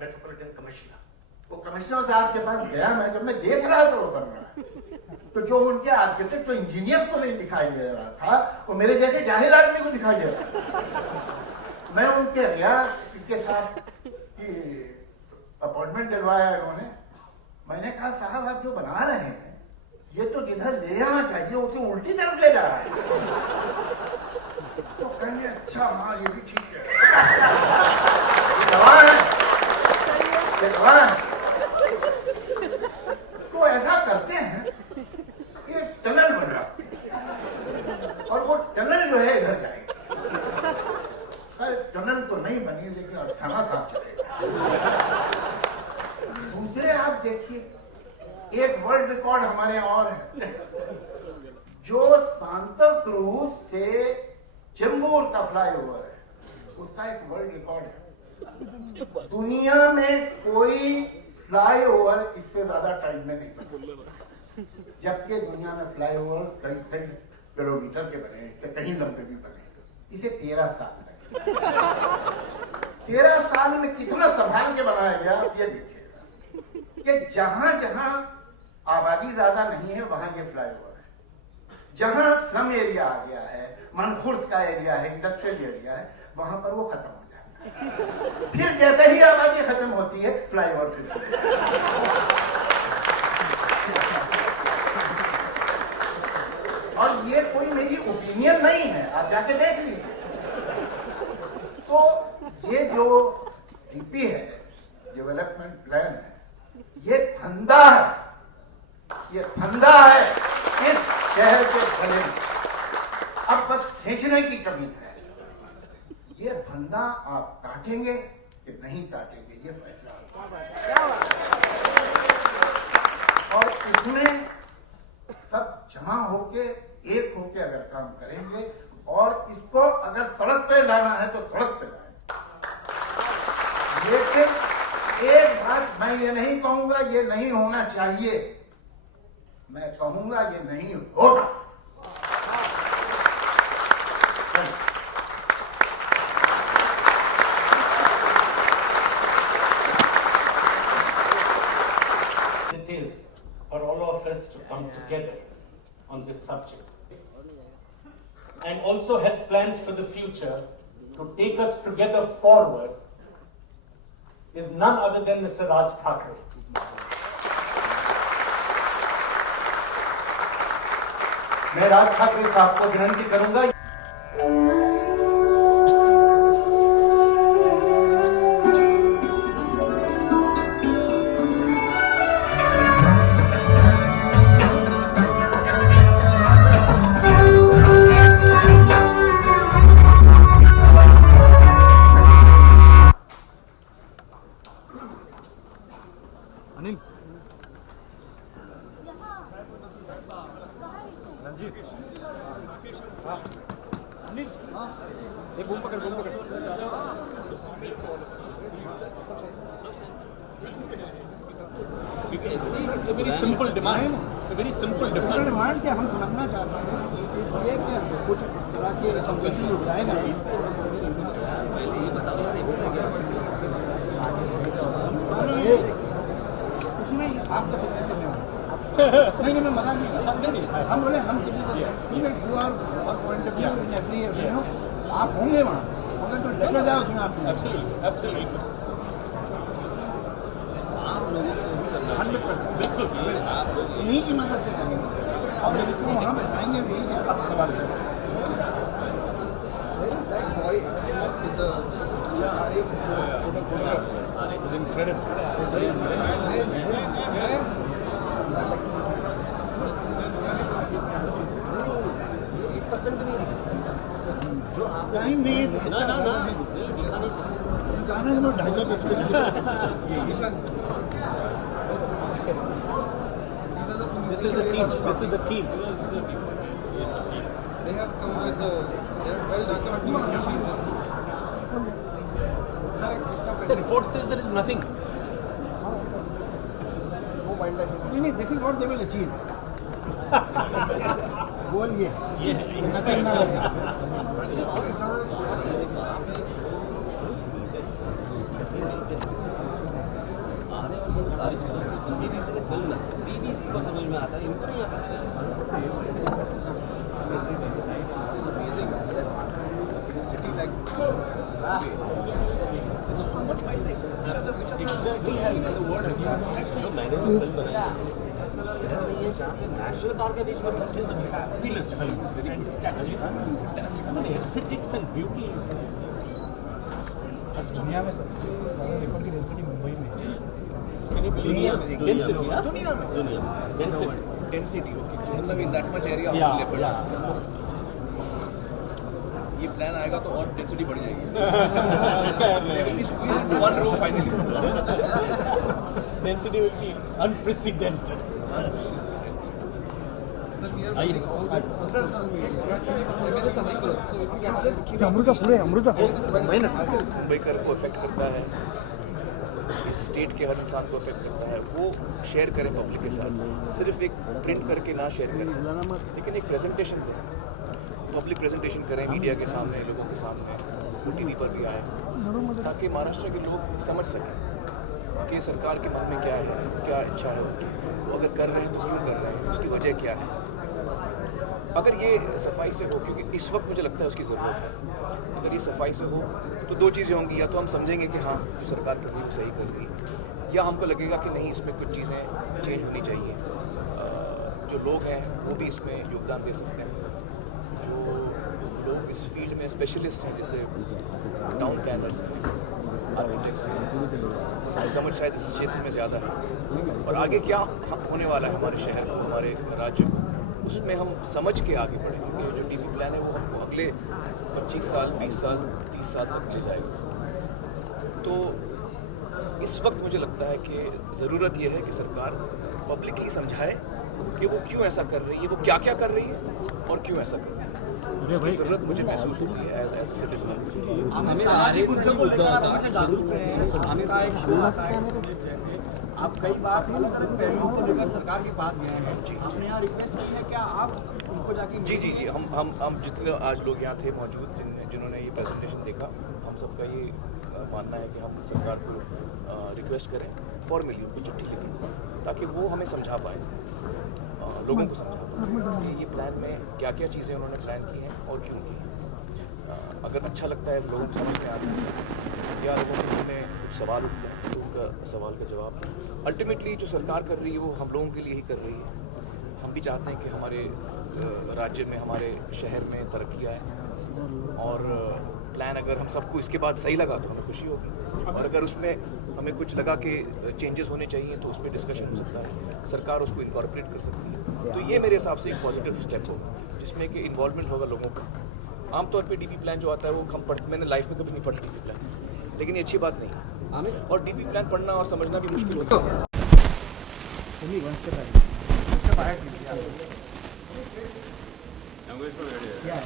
Metropolitan commissioner. वो commissioner साहब के पास गया मैं, जब मैं देख रहा था वो बन रहा तो जो उनके आर्किटेक्ट तो इंजीनियर को नहीं दिखाई दे रहा था, वो मेरे जैसे जाहिल आदमी को दिखाई दे रहा था। मैं उनके गया, उनके साथ अपॉइंटमेंट दिलवाया इन्होंने। मैंने कहा साहब आप जो बना रहे हैं ये तो जिधर ले जाना चाहिए उसे उल्टी तरफ ले जा रहा है। तो कहने अच्छा हाँ ये भी ठीक है, ये दवा है, ये दवा है। तो ऐसा करते हैं, ये टनल बन जाते हैं और वो टनल जो है इधर जाएगी। टनल तो नहीं बनी लेकिन अस्थाना साफ चलेगा। दूसरे आप देखिए, एक वर्ल्ड रिकॉर्ड हमारे यहाँ और है, जो सांता क्रूज से चेंबूर का फ्लाईओवर है, उसका एक वर्ल्ड रिकॉर्ड है। दुनिया में कोई फ्लाईओवर इससे ज्यादा टाइम में नहीं बना, जबकि दुनिया में फ्लाईओवर कई कई किलोमीटर के बने, इससे कहीं लंबे भी बने। इसे 13 साल लगे। 13 साल में कितना संभाल के बनाया गया आप ये देखिएगा कि जहां जहां आबादी ज्यादा नहीं है वहां ये फ्लाईओवर है, जहां स्लम एरिया आ गया है, मनखुर्द का एरिया है, इंडस्ट्रियल एरिया है, वहां पर वो खत्म हो जाता है। फिर जैसे ही आबादी खत्म होती है फ्लाईओवर फिर और ये कोई मेरी ओपिनियन नहीं है, आप जाके देख लीजिए। तो ये जो डीपी है, डेवलपमेंट प्लान है, ये फंदा है, ये फंदा है इस शहर के गले में। अब बस खींचने की कमी है। ये फंदा आप काटेंगे कि नहीं काटेंगे ये फैसला और इसमें सब जमा होके एक होके अगर काम करेंगे और इसको अगर सड़क पे लाना है तो सड़क पे लाएं। लेकिन एक बात मैं ये नहीं कहूंगा ये नहीं होना चाहिए, मैं कहूंगा ये नहीं होगा। It is for all of us to come together on this subject, and also has plans for the future to take us together forward, is none other than Mr. Raj Thackeray. मैं राज ठाकरे साहब को विनती करूंगा very simple demand. A very simple demand. Demand क्या हम समझना चाहते हैं ये कि कुछ इस तरह के संगठन उठाएगा। उसमें आपका सिग्नेचर नहीं, मैं मजाक नहीं करता। हम बोले हम पॉइंट ऑफ व्यू आप होंगे वहाँ, अगर तो लेकर जाओ उसमें आप बिल्कुल इन्हीं की मदद से करेंगे और जब इसको वहाँ बैठाएंगे भी अब सवाल टाइम भी ना दिखा नहीं सकते। This is the team. This is the team. They have come with they have well discovered new species. So report says there is nothing. No wildlife. नहीं, this is what they will achieve. गोल ये nothing ना लगेगा। इन सारी चीज़ों की BBC ने film है, BBC को समझ में आता है, इनको नहीं आता। It's amazing is that in a city like Bombay, there's so much wildlife. Which other city has in the world has that? जो मैंने जो फिल्म बनाई है, ऐसा शहर नहीं है जहाँ पे नेशनल पार्क के बीच में It is a fabulous film, fantastic film, fantastic film. Aesthetics and beauty is दुनिया में सबसे ज़्यादा रेकॉर्ड की डेंसिटी मुंबई में है। dunia density, huh? दुनिया में Density. density, okay. So मतलब in that much area Yeah, leopard. yeah. ये प्लान आएगा तो और डेंसिटी बढ़ जाएगी. They will be squeezed into one row finally. Density will be unprecedented. Amrita पूरे अमृता मुंबईकर को इफेक्ट करता है, इस स्टेट के हर इंसान को इफेक्ट करता है, वो शेयर करें पब्लिक के साथ, सिर्फ एक प्रिंट करके ना शेयर करें, लेकिन एक प्रेजेंटेशन दें, पब्लिक प्रेजेंटेशन करें मीडिया के सामने, लोगों के सामने, OTV पर भी आए, ताकि महाराष्ट्र के लोग समझ सकें कि सरकार के मन में क्या है, क्या इच्छा है उनकी, वो अगर कर रहे हैं तो क्यों कर रहे हैं, उसकी वजह क्या है। अगर ये सफाई से हो, क्योंकि इस वक्त मुझे लगता है उसकी ज़रूरत है, अगर ये सफाई से हो तो दो चीज़ें होंगी, या तो हम समझेंगे कि हाँ जो सरकार कर रही है वो सही कर रही है, या हमको लगेगा कि नहीं इसमें कुछ चीज़ें चेंज होनी चाहिए। जो लोग हैं वो भी इसमें योगदान दे सकते हैं, जो लोग इस फील्ड में स्पेशलिस्ट हैं, जैसे टाउन प्लानर्स हैं, आर्किटेक्ट्स हैं, समझ शायद इस क्षेत्र में ज़्यादा है, और आगे क्या होने वाला है हमारे शहर को, हमारे राज्य को, उसमें हम समझ के आगे बढ़ें, क्योंकि जो DP प्लान है वो हमको अगले 25 साल, 20 साल, 30 साल तक ले जाएगा। तो इस वक्त मुझे लगता है कि ज़रूरत ये है कि सरकार पब्लिकली समझाए कि वो क्यों ऐसा कर रही है, वो क्या क्या कर रही है और क्यों ऐसा कर रही है। उसकी ज़रूरत मुझे महसूस होती है as a citizen of the city. आप कई बार अलग अलग पहलुओं को लेकर सरकार के पास गए हैं, आपने यहाँ रिक्वेस्ट की है, क्या आप उनको जाके जी हम जितने आज लोग यहाँ थे मौजूद, जिन्होंने ये प्रेजेंटेशन देखा, हम सबका ये मानना है कि हम सरकार को रिक्वेस्ट करें, फॉर्मली उनको चिट्ठी लिखें, ताकि वो हमें समझा पाए, लोगों को समझा पाए कि ये प्लान में क्या क्या चीज़ें उन्होंने प्लान की हैं और क्यों की हैं। अगर अच्छा लगता है, लोगों को समझ में आता है, या लोगों के मन में कुछ सवाल उठते हैं तो उनका सवाल का जवाब, अल्टीमेटली जो सरकार कर रही है वो हम लोगों के लिए ही कर रही है। हम भी चाहते हैं कि हमारे राज्य में, हमारे शहर में तरक्की आए, और प्लान अगर हम सबको इसके बाद सही लगा तो हमें खुशी होगी, और अगर उसमें हमें कुछ लगा कि चेंजेस होने चाहिए तो उसमें डिस्कशन हो सकता है, सरकार उसको इनकॉर्पोरेट कर सकती है। तो ये मेरे हिसाब से एक पॉजिटिव स्टेप होगा, जिसमें कि इन्वॉल्वमेंट होगा लोगों का। आमतौर पे DP प्लान जो आता है वो मैंने लाइफ में कभी नहीं पढ़ा DP प्लान, लेकिन ये अच्छी बात नहीं है, और DP प्लान पढ़ना और समझना भी मुश्किल होता है। क्या है